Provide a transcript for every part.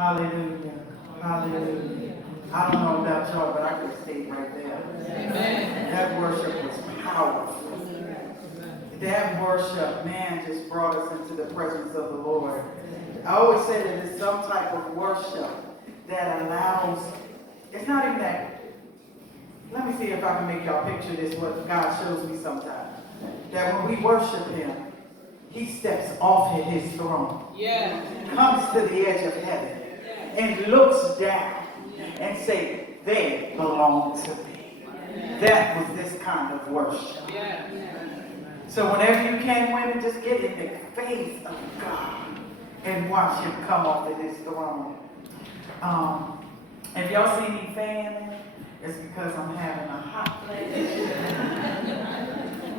Hallelujah. Hallelujah. I don't know about y'all, but I could stay right there. Amen. That worship was powerful. That worship, man, just brought us into the presence of the Lord. I always say that it's some type of worship that allows, it's not even that, let me see if I can make y'all picture this, what God shows me sometimes. That when we worship Him, He steps off of His throne, comes to the edge of heaven, and looks down and says, they belong to me. That was this kind of worship. So whenever you can, women, just get in the face of God and watch Him come off of His throne. If y'all see me fanning, it's because I'm having a hot place.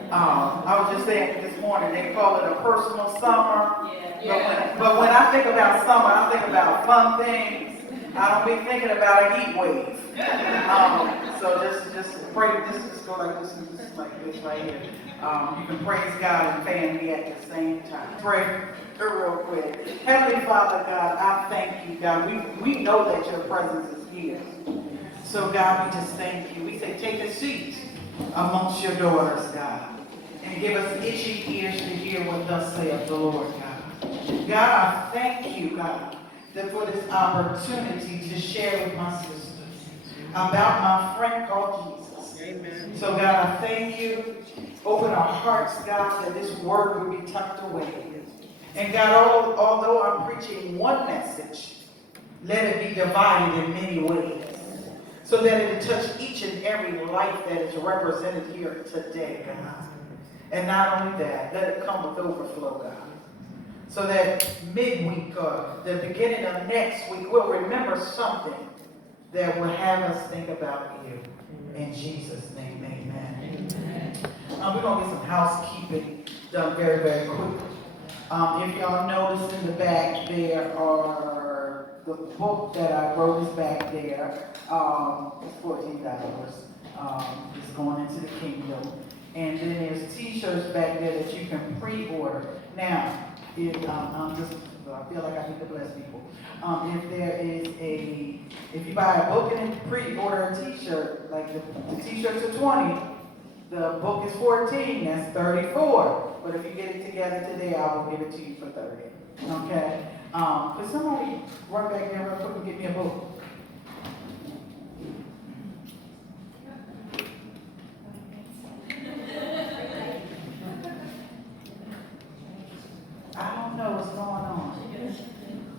I was just saying this morning, they call it a personal summer. But when I think about summer, I think about fun things. I don't be thinking about a heat wave. So just pray, just go like this and just like this right here. You can praise God and fan me at the same time. Pray real quick. Heavenly Father God, I thank you, God. We know that your presence is here. So God, we just thank you. We say take a seat amongst your daughters, God. And give us itchy ears to hear what thus saith the Lord, God. God, I thank you, God, that for this opportunity to share with my sisters about my friend called Jesus. Amen. So God, I thank you. Open our hearts, God, that this word will be tucked away. And God, although I'm preaching one message, let it be divided in many ways, so that it will touch each and every life that is represented here today, God. And not only that, let it come with overflow, God. So that midweek or the beginning of next week, we'll remember something that will have us think about you. In Jesus' name, amen. We're going to get some housekeeping done very, very quickly. If y'all notice in the back, there are the book that I wrote is back there. It's $14. It's going into the kingdom. And then there's t-shirts back there that you can pre-order. Now, I feel like I need to bless people. If you buy a book and pre-order a t-shirt, like the t-shirts are 20, the book is 14, that's 34. But if you get it together today, I will give it to you for 30. Okay? Could somebody run back there real quick and get me a book? I don't know what's going on.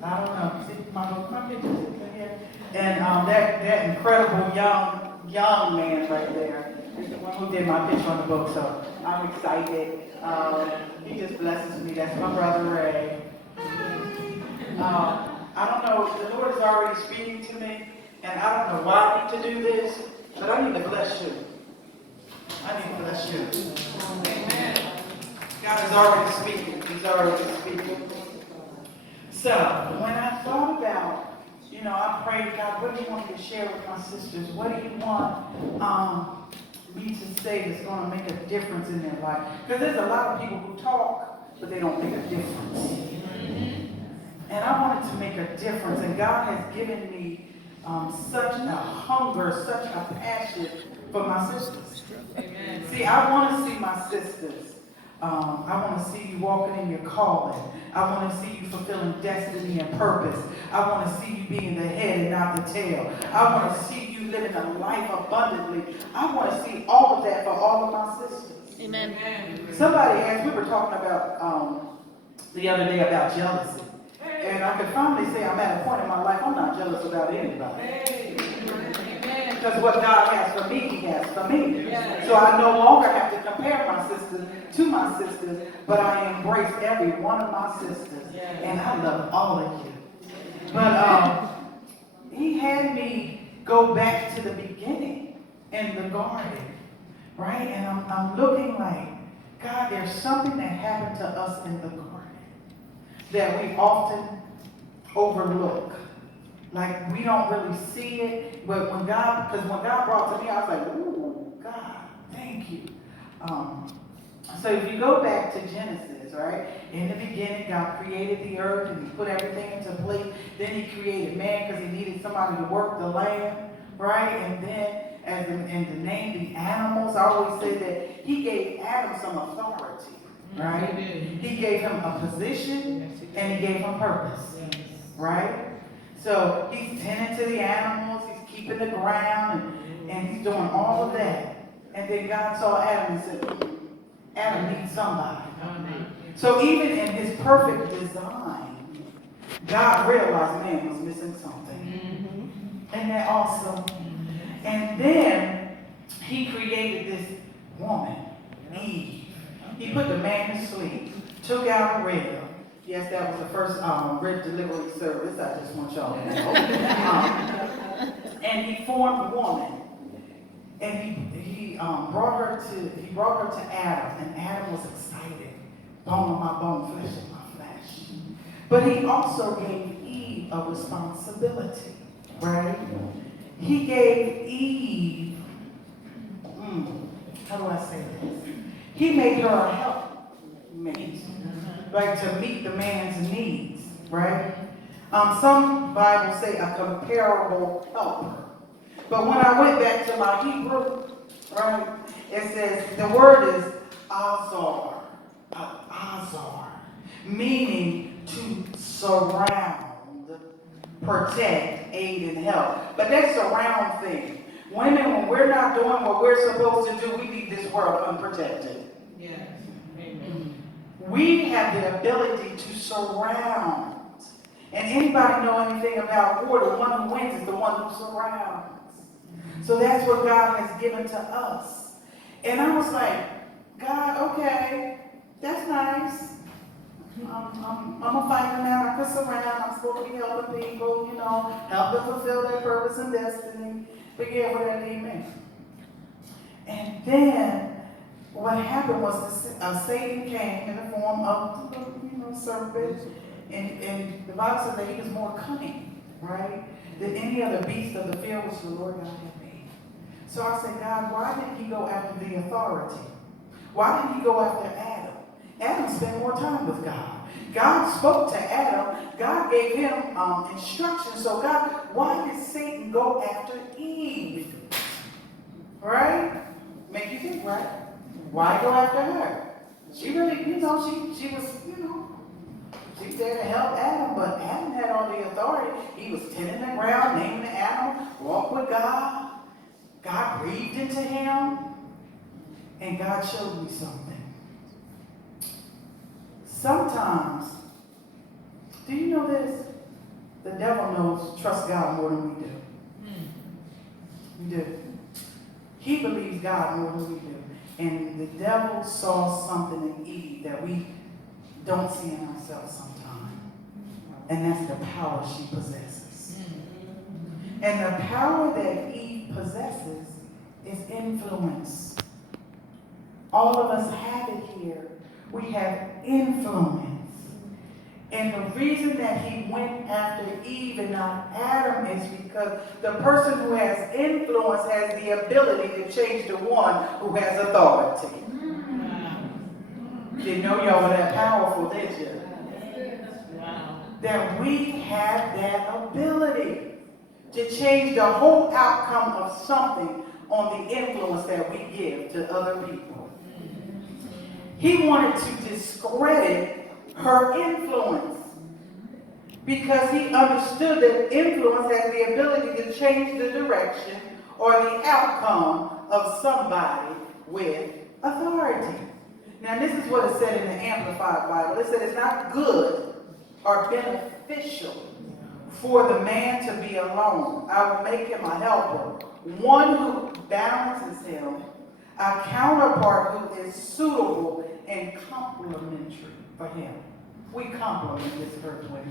I don't know. See my pictures in here? And that incredible young man right there is the one who did my picture on the book, so I'm excited. He just blesses me. That's my brother Ray. I don't know, the Lord is already speaking to me, and I don't know why I need to do this, but I need to bless you. I need to bless you. Amen. God is already speaking. He's already speaking. So, when I thought about, I prayed, God, what do you want me to share with my sisters? What do you want me to say that's going to make a difference in their life? Because there's a lot of people who talk, but they don't make a difference. And I wanted to make a difference, and God has given me such a hunger, such a passion for my sisters. Amen. See, I want to see my sisters. I want to see you walking in your calling. I want to see you fulfilling destiny and purpose. I want to see you being the head and not the tail. I want to see you living a life abundantly. I want to see all of that for all of my sisters. Amen. Somebody asked, we were talking about the other day about jealousy. And I could finally say I'm at a point in my life I'm not jealous about anybody. Because what God has for me, He has for me. So I no longer have to compare my sisters to my sisters, but I embrace every one of my sisters. And I love all of you. But He had me go back to the beginning in the garden, right? And I'm looking like, God, there's something that happened to us in the garden that we often overlook. Like, we don't really see it, but when God brought to me, I was like, ooh, God, thank you. So if you go back to Genesis, right? In the beginning, God created the earth and he put everything into place. Then he created man because he needed somebody to work the land, right? And then, and to name the animals, I always say that he gave Adam some authority, right? He gave him a position and he gave him purpose, right? So he's tending to the animals, he's keeping the ground, and he's doing all of that. And then God saw Adam and said, Adam needs somebody. So even in his perfect design, God realized man was missing something. Isn't that awesome? And then he created this woman, Eve. He put the man to sleep, took out a rib. Yes, that was the first rib delivery service. I just want y'all to know. And he formed a woman. And he brought her to Adam, and Adam was excited. Bone of my bone, flesh of my flesh. But he also gave Eve a responsibility, right? He gave Eve, how do I say this? He made her a helpmate, like to meet the man's needs, right? Some Bibles say a comparable helper. But when I went back to my Hebrew, right, it says the word is azar, meaning to surround, protect, aid, and help. But that surround thing, women, when we're not doing what we're supposed to do, we leave this world unprotected. Yes. Amen. We have the ability to surround. And anybody know anything about war? The one who wins is the one who surrounds. So that's what God has given to us. And I was like, God, okay, that's nice. I'm a fighter now. I can surround. I'm supposed to be helping people, help them fulfill their purpose and destiny. Forget what that means. And then what happened was Satan came in the form of the serpent. And the Bible says that he was more cunning, right, than any other beast of the field which the Lord God had made. So I said, God, why did he go after the authority? Why did he go after Adam? Adam spent more time with God. God spoke to Adam. God gave him instructions. So God, why did Satan go after Eve? Right? Make you think, right? Why go after her? She really, she was, she's there to help Adam, but Adam had all the authority. He was tending the ground, naming the animal, walked with God. God breathed into him, and God showed me something. Sometimes, do you know this? The devil knows, trust God more than we do. We do. He believes God more than we do. And the devil saw something in Eve that we don't see in ourselves sometimes. And that's the power she possesses. And the power that Eve possesses is influence. All of us have it here. We have influence. And the reason that he went after Eve and not Adam is because the person who has influence has the ability to change the one who has authority. Didn't know y'all were that powerful, did you? That we have that ability to change the whole outcome of something on the influence that we give to other people. He wanted to discredit her influence because he understood that influence has the ability to change the direction or the outcome of somebody with authority. Now this is what it said in the Amplified Bible. It said it's not good or beneficial for the man to be alone. I will make him a helper, one who balances him, a counterpart who is suitable and complementary for him. We complement this earth with.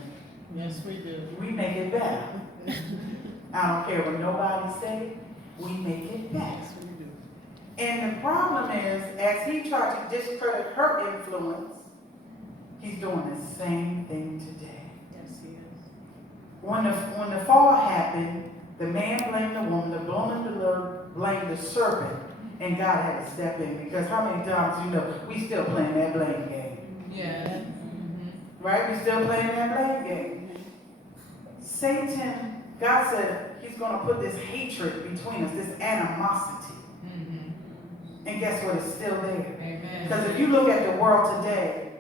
Yes, we do. We make it better. I don't care what nobody says, we make it better. Yes, we do. And the problem is, as he tried to discredit her influence, he's doing the same thing today. Yes, he is. When the fall happened, the man blamed the woman, the woman blamed the serpent, And God had to step in, because how many times, you know, we still playing that blame game. Yeah. Right? We still playing that blame game. Satan, God said he's going to put this hatred between us, this animosity. And guess what? It's still there. Amen. Because if you look at the world today,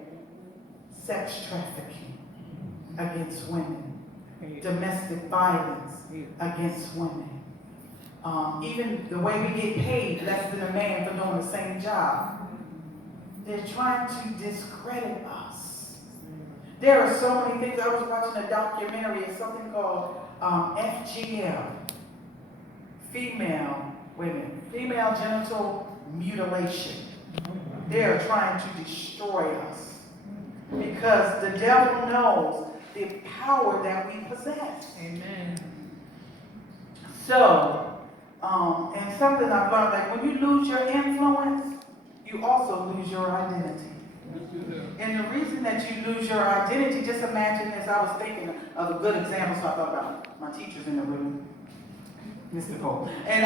sex trafficking against women, domestic violence against women, even the way we get paid less than a man for doing the same job. They're trying to discredit us. There are so many things. I was watching a documentary. It's something called FGM, female genital mutilation. They are trying to destroy us because the devil knows the power that we possess. Amen. So, and something I've learned, like when you lose your influence, you also lose your identity. And the reason that you lose your identity, just imagine this, I was thinking of a good example, so I thought about my teachers in the room, Mr. Cole. And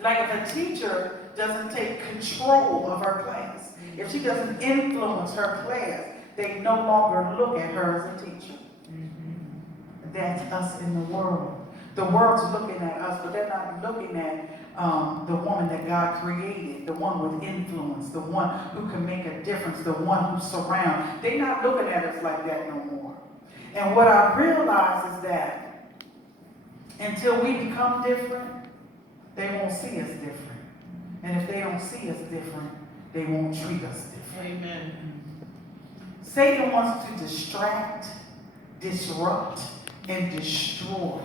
like if a teacher doesn't take control of her class, if she doesn't influence her class, they no longer look at her as a teacher. That's us in the world. The world's looking at us, but they're not looking at the woman that God created, the one with influence, the one who can make a difference, the one who surrounds. They're not looking at us like that no more. And what I realize is that until we become different, they won't see us different. And if they don't see us different, they won't treat us different. Amen. Satan wants to distract, disrupt, and destroy.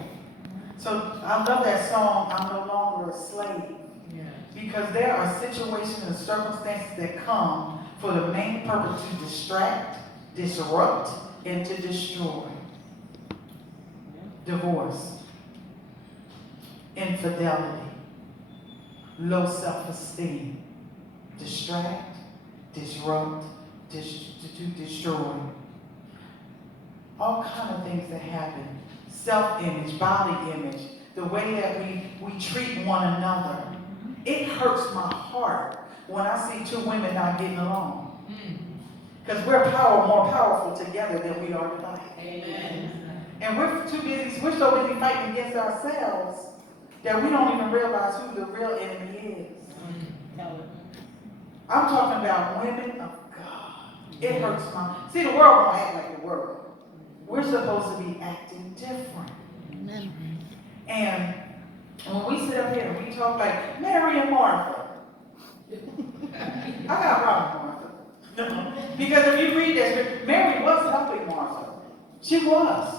So I love that song, I'm No Longer a Slave. Yeah. Because there are situations and circumstances that come for the main purpose to distract, disrupt, and to destroy. Divorce, infidelity, low self-esteem, distract, disrupt, to destroy. All kind of things that happen. Self-image, body image, the way that we treat one another. It hurts my heart when I see two women not getting along. Because we're more powerful together than we are divided. Amen. And we're so busy fighting against ourselves that we don't even realize who the real enemy is. I'm talking about women of God. It hurts see, the world won't act like the world. We're supposed to be acting different. And when we sit up here and we talk like Mary and Martha, I got a problem with Martha. Because if you read that, Mary was helping Martha. She was.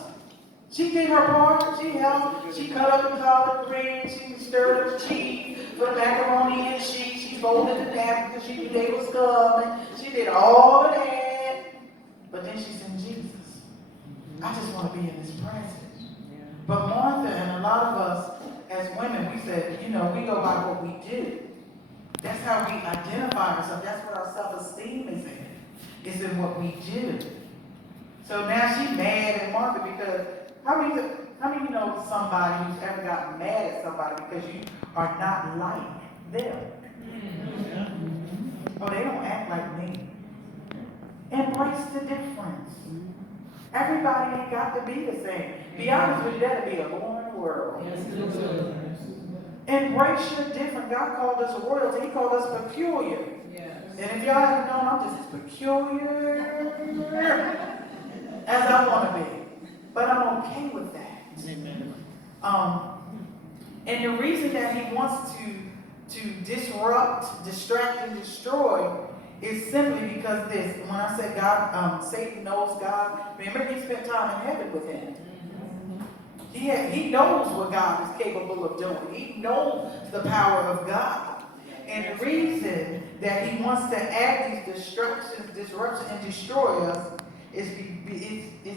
She did her part. She helped. She cut up the collard greens. She stirred up the cheese, put the macaroni in the sheet. She folded the napkins because she knew they was coming. She did all of that. But then she said, Jesus, I just want to be in His presence. But Martha and a lot of us as women, we said, we go by what we do. That's how we identify ourselves. That's what our self-esteem is in. It's in what we do. So now she's mad at Martha because how many of you know somebody who's ever gotten mad at somebody because you are not like them? Oh, they don't act like me. Embrace the difference. Everybody ain't got to be the same. Be honest with you, that'll be a boring world. Yes, it is. Embrace your different. God called us royalty. He called us peculiar. Yes. And if y'all haven't known, I'm just as peculiar as I want to be. But I'm okay with that. Amen. And the reason that He wants to disrupt, distract, and destroy is simply because this. When I said God, Satan knows God. Remember, he spent time in heaven with Him. He knows what God is capable of doing. He knows the power of God. And the reason that He wants to add these disruptions, and destroy us is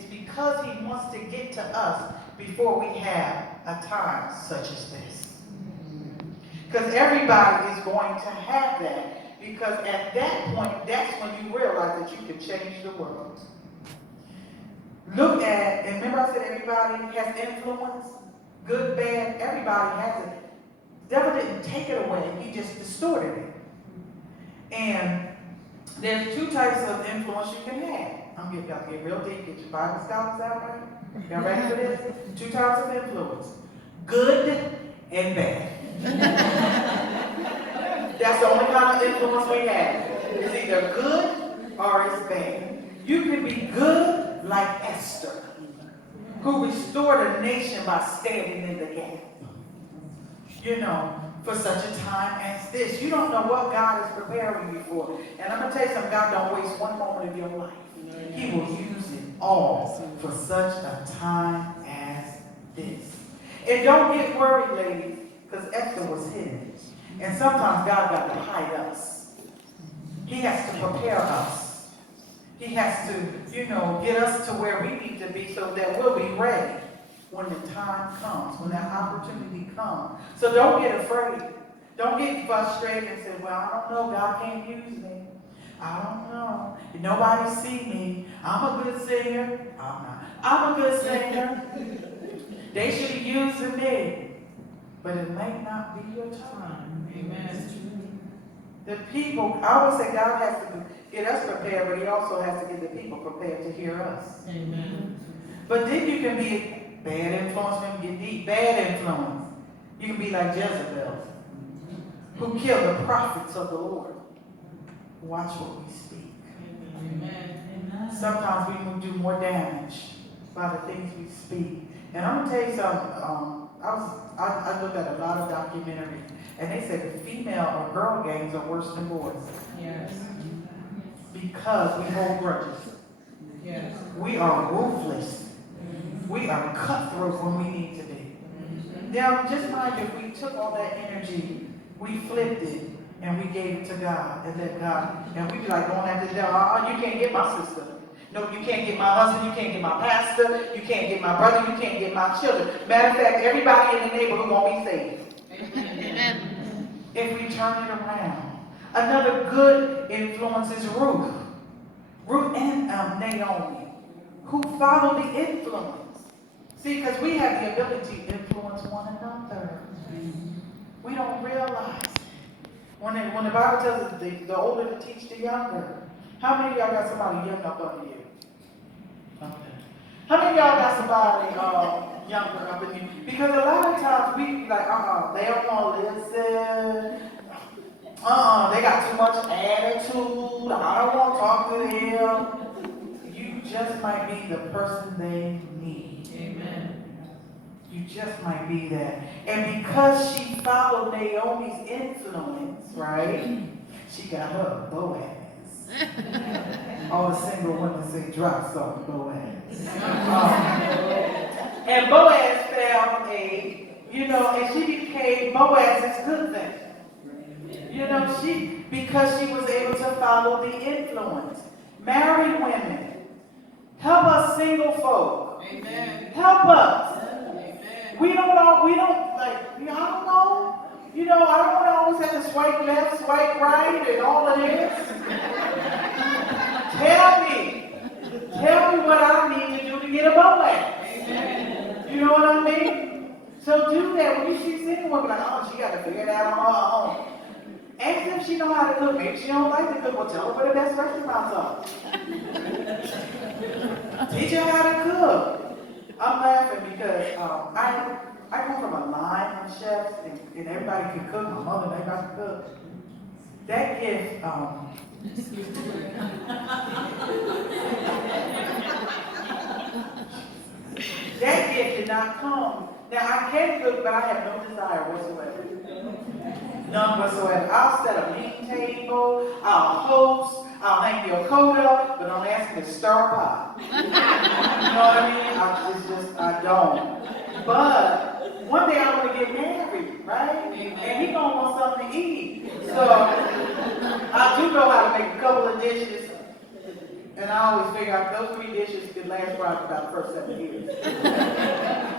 because He wants to get to us before we have a time such as this. Because everybody is going to have that. Because at that point, that's when you realize that you can change the world. Look at, and remember I said everybody has influence? Good, bad, everybody has it. devil didn't take it away, he just distorted it. And there's two types of influence you can have. I'm about to get real deep. Get your Bible scholars out, right? Y'all ready for this? Two types of influence. Good and bad. That's the only kind of influence we have. It's either good or it's bad. You can be good like Esther, who restored a nation by standing in the gap. You know, for such a time as this. You don't know what God is preparing you for. And I'm going to tell you something, God don't waste one moment of your life. He will use it all for such a time as this. And don't get worried, ladies, because Esther was hidden. And sometimes God got to hide us. He has to prepare us. He has to, get us to where we need to be so that we'll be ready when the time comes, when that opportunity comes. So don't get afraid. Don't get frustrated and say, well, I don't know, God can't use me. I don't know. Nobody see me. I'm a good singer. I'm a good singer. They should be using me. But it may not be your time. Amen. The people, I always say God has to get us prepared, but he also has to get the people prepared to hear us. Amen. But then you can be bad influence, when you get deep, bad influence. You can be like Jezebel, who killed the prophets of the Lord. Watch what we speak. Amen. Sometimes we do more damage by the things we speak. And I'm going to tell you something. I looked at a lot of documentaries, and they said the female or girl gangs are worse than boys. Yes. Because we hold grudges. Yes. We are ruthless. We are cutthroat when we need to be. Now, just mind if we took all that energy, we flipped it, and we gave it to God, and let God, and we be like going after the devil, you can't get my sister. No, you can't get my husband, you can't get my pastor, you can't get my brother, you can't get my children. Matter of fact, everybody in the neighborhood won't be saved. Amen. If we turn it around. Another good influence is Ruth. Ruth and Naomi, who followed the influence. See, because we have the ability to influence one another. We don't realize it. When the Bible tells us the older to teach the younger. How many of y'all got somebody young up under you? Okay. How many of y'all got somebody younger up in you? Because a lot of times we be like, they don't want to listen. They got too much attitude. I don't want to talk to them. You just might be the person they need. Amen. You just might be that. And because she followed Naomi's influence, right? She got her Boaz. All the single women say, drop some Boaz. And Boaz found and she became Boaz's good thing. Because she was able to follow the influence. Married women, help us single folk. Amen. Help us. Amen. I don't know. I don't always have to swipe left, swipe right, and all of this. Tell me what I need to do to get a Boaz. Amen. You know what I mean? So do that. When you see single women, like, she got to figure it out on her own. Ask if she know how to cook. Maybe she don't like to cook. Well, tell her where the best restaurants are. Teach her how to cook. I'm laughing because I come from a line of chefs, and everybody can cook. My mother and everybody can cook. That gift, that gift did not come. Now, I can cook, but I have no desire whatsoever. None whatsoever. I'll set a meeting table, I'll host, I'll hang your coat up, but don't ask me to stir a pot. You know what I mean? I don't. But one day I'm going to get married, right? And he's going to want something to eat. So I do know how to make a couple of dishes. And I always figure out those 3 dishes could last for about the first 7 years.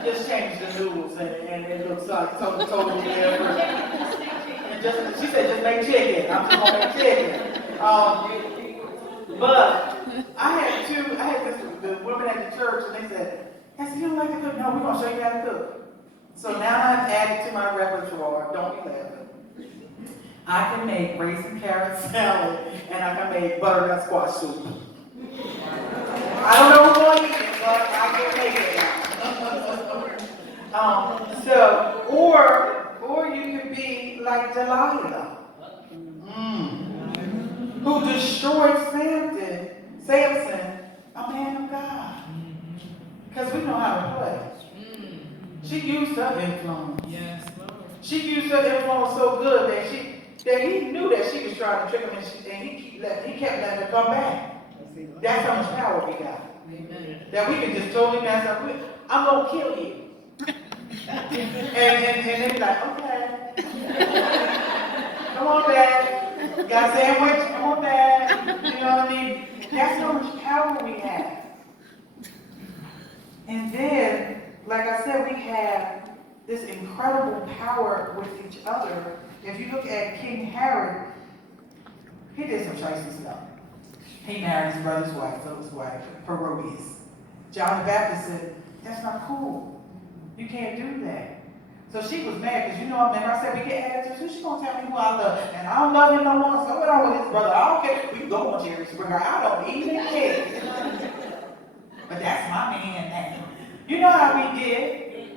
Just change the noodles and it looks like totally different. She said, just make chicken. I'm just going to make chicken. But I had the women at the church, and they said, Essie, you don't like to cook? No, we're going to show you how to cook. So now I've added to my repertoire, don't be laughing. I can make raisin carrot salad and I can make butternut squash soup. I don't know who will eat it, but I can make it now. Or you could be like Delilah, who destroyed Samson, a man of God. Because we know how to play. She used her influence. Yes, Lord. She used her influence so good that he knew that she was trying to trick him, and he kept letting her come back. That's how much power we got. Amen. That we can just totally mess up with. I'm gonna kill you. and they be like, okay. Come on back. Got a sandwich? Come on back. You know what I mean? That's how much power we have. And then, like I said, we have this incredible power with each other. If you look at King Herod, he did some tricey stuff. He married his brother's wife, Philip's wife, Herodias. John the Baptist said, that's not cool. You can't do that. So she was mad because, you know, remember I said we get attitudes. Who's she going to tell me who I love? And I don't love him no more. So what on with his brother? I don't care. We can go on Jerry Springer. I don't even care. But that's my man now. You know how we did?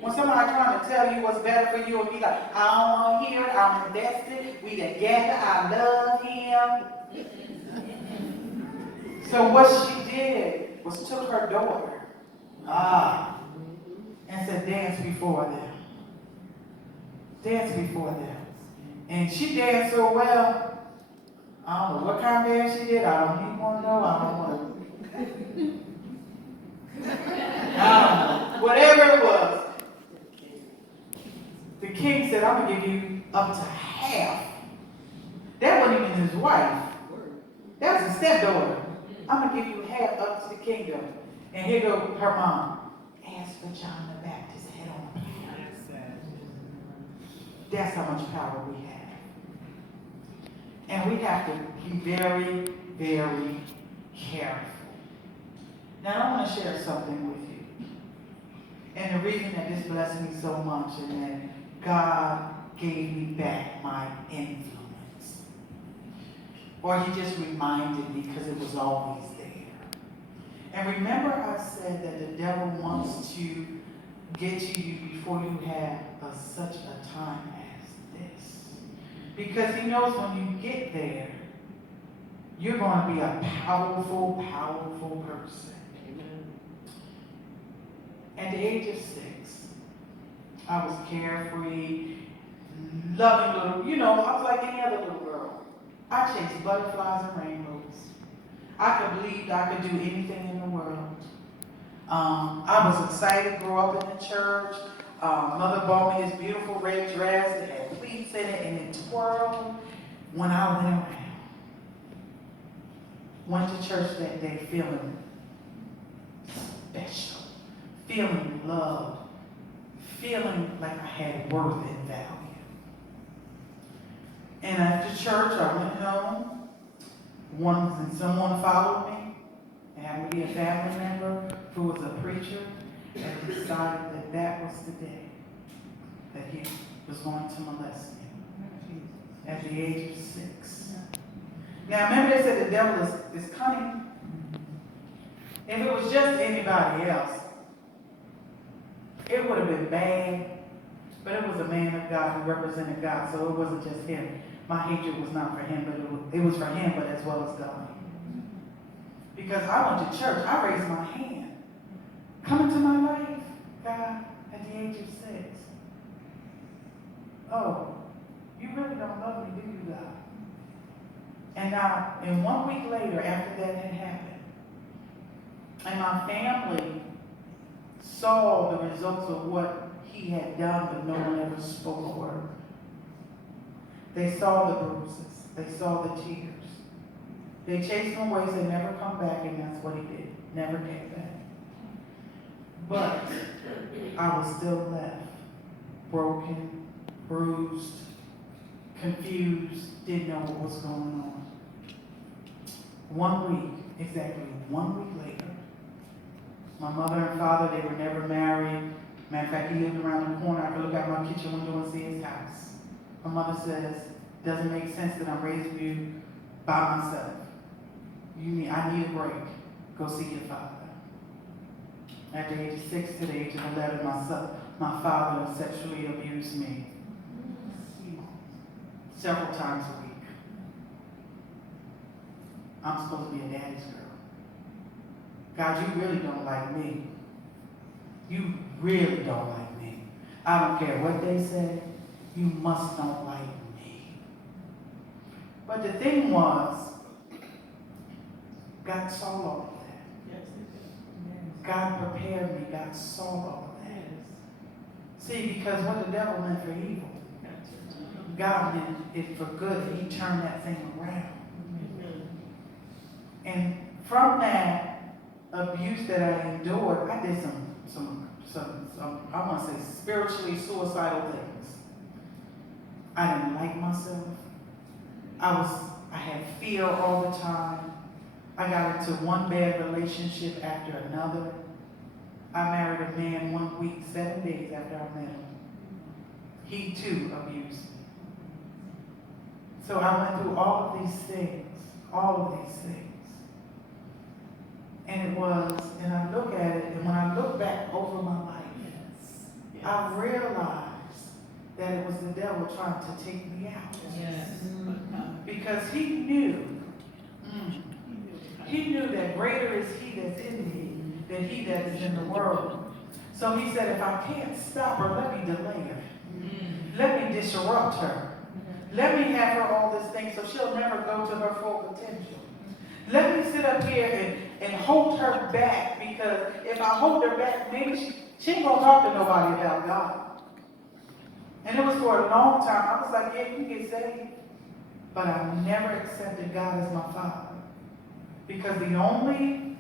When somebody trying to tell you what's better for you and be like, I don't want to hear it. I'm invested. We together. I love him. So what she did was took her daughter and said, dance before them. Dance before them. And she danced so well, I don't know what kind of dance she did. I don't even want to know. I don't want to. Whatever it was. The king said, I'm going to give you up to half. That wasn't even his wife. That was his stepdaughter. I'm going to give you half up to the kingdom. And here go her mom. Ask for John the Baptist's head on the platter. That's how much power we have. And we have to be very, very careful. Now, I want to share something with you. And the reason that this blessed me so much and that God gave me back my influence. Or he just reminded me because it was always there. And remember I said that the devil wants to get to you before you have such a time as this. Because he knows when you get there, you're going to be a powerful, powerful person. Amen. At the age of 6, I was carefree, loving little, I was like any other little girl. I chased butterflies and rainbows. I believed I could do anything in the world. I was excited to grow up in the church. Mother bought me this beautiful red dress. It had pleats in it and it twirled when I went around. Went to church that day feeling special, feeling loved, feeling like I had worth and value. And after church, I went home. Someone followed me. It happened to be a family member who was a preacher and decided that that was the day that he was going to molest me at the age of 6. Now, remember they said the devil is cunning. If it was just anybody else, it would have been bad. But it was a man of God who represented God, so it wasn't just him. My hatred was not for him, but it was for him, but as well as God. Because I went to church, I raised my hand. Come into my life, God, at the age of 6. Oh, you really don't love me, do you, God? And now, and 1 week later, after that had happened, and my family saw the results of what he had done, but no one ever spoke a word. They saw the bruises. They saw the tears. They chased him away, said never come back, and that's what he did. Never came back. But I was still left, broken, bruised, confused, didn't know what was going on. 1 week, exactly 1 week later, my mother and father, they were never married. Matter of fact, he lived around the corner. I could look out my kitchen window and see his house. My mother says, doesn't make sense that I'm raising you by myself. I need a break. Go see your father. At the age of 6 to the age of 11, my father sexually abused me several times a week. I'm supposed to be a daddy's girl. God, you really don't like me. You really don't like me. I don't care what they say. You must not like me. But the thing was, God saw all of that. God prepared me. God saw all of that. See, because what the devil meant for evil, God meant it for good, and he turned that thing around. And from that abuse that I endured, I did some I want to say spiritually suicidal things. I didn't like myself. I had fear all the time. I got into one bad relationship after another. I married a man 1 week, 7 days after I met him. He too abused me. So I went through all of these things. And I look at it, and when I look back over my life, I realized that it was the devil trying to take me out. Yes. Because he knew that greater is he that's in me than he that is in the world. So he said, if I can't stop her, let me delay her. Let me disrupt her. Let me have her all this thing so she'll never go to her full potential. Let me sit up here and hold her back, because if I hold her back, maybe she ain't gonna talk to nobody about God. And it was for a long time. I was like, yeah, you can get saved. But I never accepted God as my father. Because the only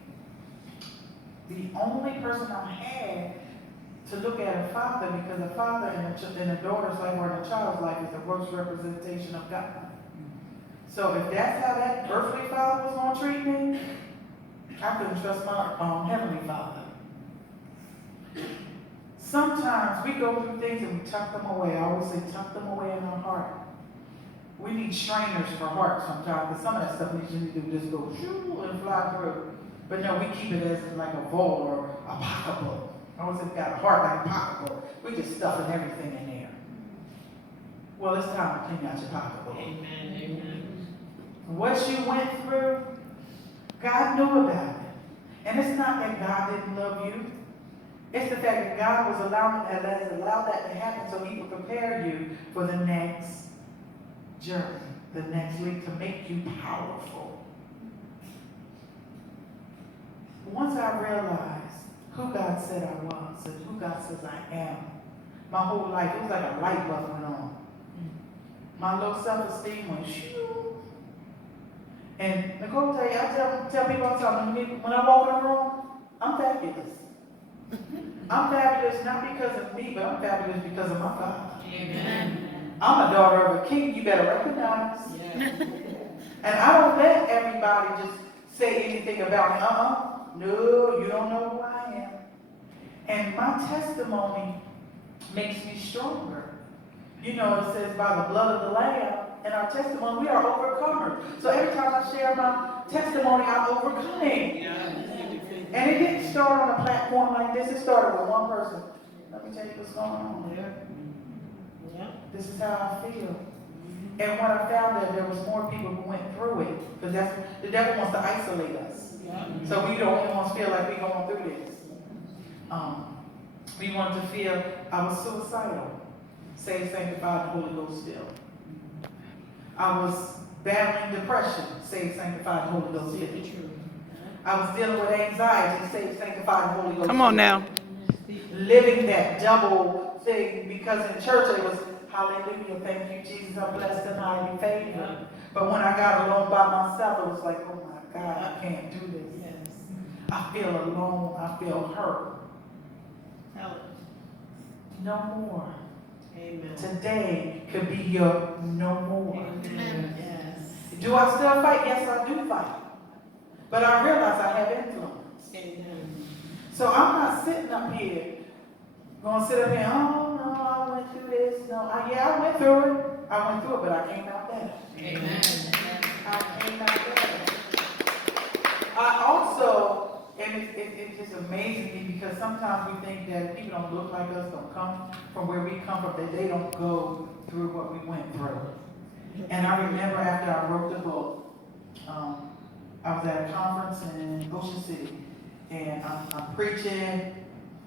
person I had to look at a father, because a father in a daughter's life or in a child's life is the worst representation of God. So if that's how that earthly father was going to treat me, I couldn't trust my heavenly father. Sometimes we go through things and we tuck them away. I always say tuck them away in our heart. We need strainers for heart sometimes, because some of that stuff we need to do just go shoo and fly through. But no, we keep it as like a vault or a pocketbook. I always say we got a heart like a pocketbook. We just stuffing everything in there. Well, it's time to clean out your pocketbook. Amen. Amen. What you went through, God knew about it. And it's not that God didn't love you. It's the fact that God was allowed that to happen so he would prepare you for the next journey, the next leap, to make you powerful. Once I realized who God said I was and who God says I am, my whole life, it was like a light bulb went on. My low self-esteem went shoo. And Nicole tell you, I tell people all the time, when I walk in the room, I'm fabulous. I'm fabulous not because of me, but I'm fabulous because of my Father. Amen. I'm a daughter of a king, you better recognize. Yes. And I don't let everybody just say anything about me. No, you don't know who I am. And my testimony makes me stronger. You know, it says by the blood of the Lamb and our testimony, we are overcomers. So every time I share my testimony, I'm overcoming. And it didn't start on a platform like this. It started with one person. Let me tell you what's going on there. This is how I feel. And when I found that there was more people who went through it, because that's the devil wants to isolate us. So we don't want to feel like we're going through this. We wanted to feel I was suicidal. Saved, sanctified, and Holy Ghost still. I was battling depression. Saved, sanctified, and Holy Ghost still. I was dealing with anxiety. Saved, sanctified, and Holy Ghost. Come on now. Living that double thing, because in church it was hallelujah, thank you, Jesus, I'm blessed and highly favored. But when I got alone by myself, it was like, oh my God, I can't do this. Yes. I feel alone. I feel hurt. No more. Amen. Today could be your no more. Amen. Yes. Do I still fight? Yes, I do fight. But I realize I have influence. Amen. So I'm not sitting up here Gonna sit up here, oh no, I went through this. No, I went through it. I went through it, but I came out better. Amen. I came out better. I also, and it just amazes me because sometimes we think that people don't look like us, don't come from where we come from, that they don't go through what we went through. And I remember after I wrote the book, I was at a conference in Ocean City, and I'm preaching, and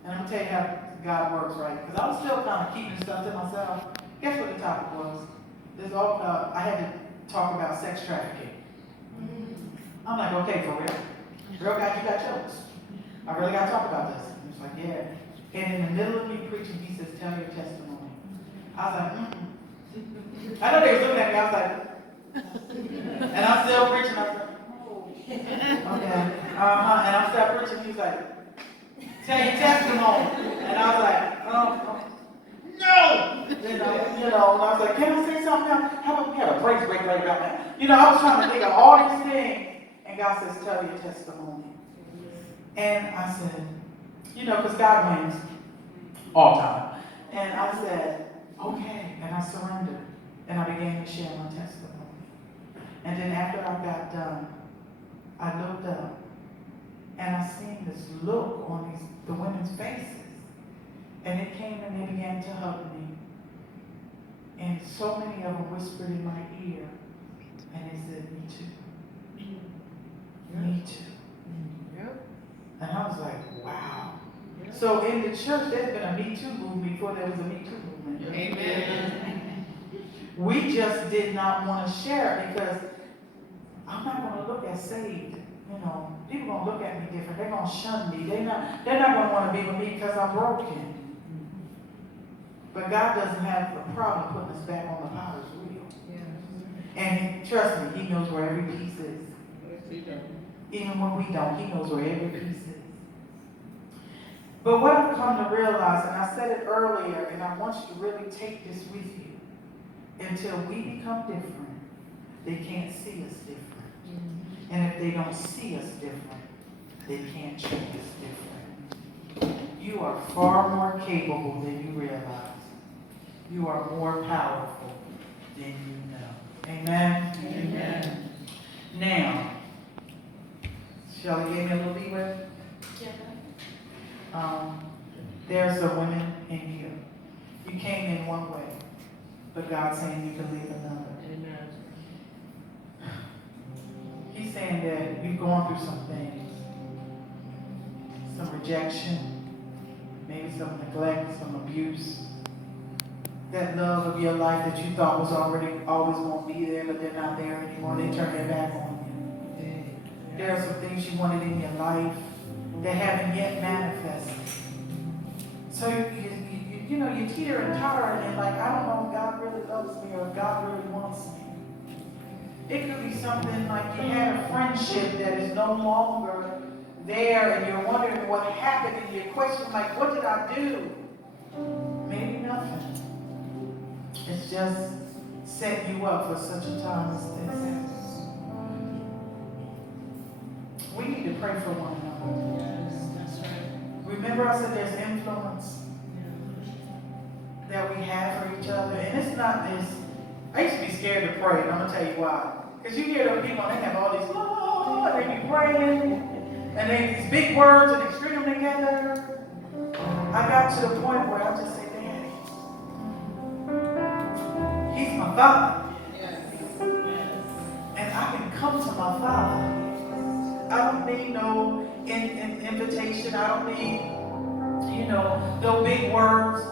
I'm gonna tell you how God works, right? Because I was still kind of keeping stuff to myself. Guess what the topic was? I had to talk about sex trafficking. I'm like, okay, for real? Girl, God, you got jokes. I really got to talk about this. He was like, yeah. And in the middle of me preaching, he says, tell your testimony. I was like, I know they was looking at me. I was like, and I'm still preaching. I was like, oh, okay. And I'm still preaching. He was like, tell your testimony. And I was like, no. And I was like, can I say something now? How about we have a break right about that? I was trying to think of all these things. And God says, tell your testimony. And I said, because God wins all time. And I said, okay. And I surrendered. And I began to share my testimony. And then after I got done, I looked up and I seen this look on the women's faces. And it came and they began to hug me. And so many of them whispered in my ear. And they said, me too. Me too. And I was like, wow. So in the church, there's been a Me Too movement before there was a Me Too movement. Amen. We just did not want to share it because I'm not going to look as saved. People going to look at me different. They're going to shun me. They're not going to want to be with me because I'm broken. But God doesn't have a problem putting us back on the potter's wheel. And trust me, He knows where every piece is. Even when we don't, He knows where every piece is. But what I've come to realize, and I said it earlier, and I want you to really take this with you, until we become different, they can't see us different. And if they don't see us different, they can't treat us different. You are far more capable than you realize. You are more powerful than you know. Amen? Amen. Now, Shelly gave me a little leeway. There are some women in here. You came in one way, but God's saying you can leave another. Amen. He's saying that you've gone through some things, some rejection, maybe some neglect, some abuse. That love of your life that you thought was always going to be there, but they're not there anymore. They turn their back on you. There are some things you wanted in your life that haven't yet manifested. So you teeter and totter and like, I don't know if God really loves me or if God really wants me. It could be something like you had a friendship that is no longer there and you're wondering what happened and you're questioning like, what did I do? Maybe nothing. It's just setting you up for such a time as this. We need to pray for one another. Yes, that's right. Remember I said there's influence that we have for each other. And it's not this. I used to be scared to pray, and I'm going to tell you why. Because you hear those people, and they have all these, oh, and they be praying, and they these big words, and they string them together. I got to the point where I just say, Daddy, He's my Father. Yes. And I can come to my Father. I don't need no invitation. I don't need, no big words.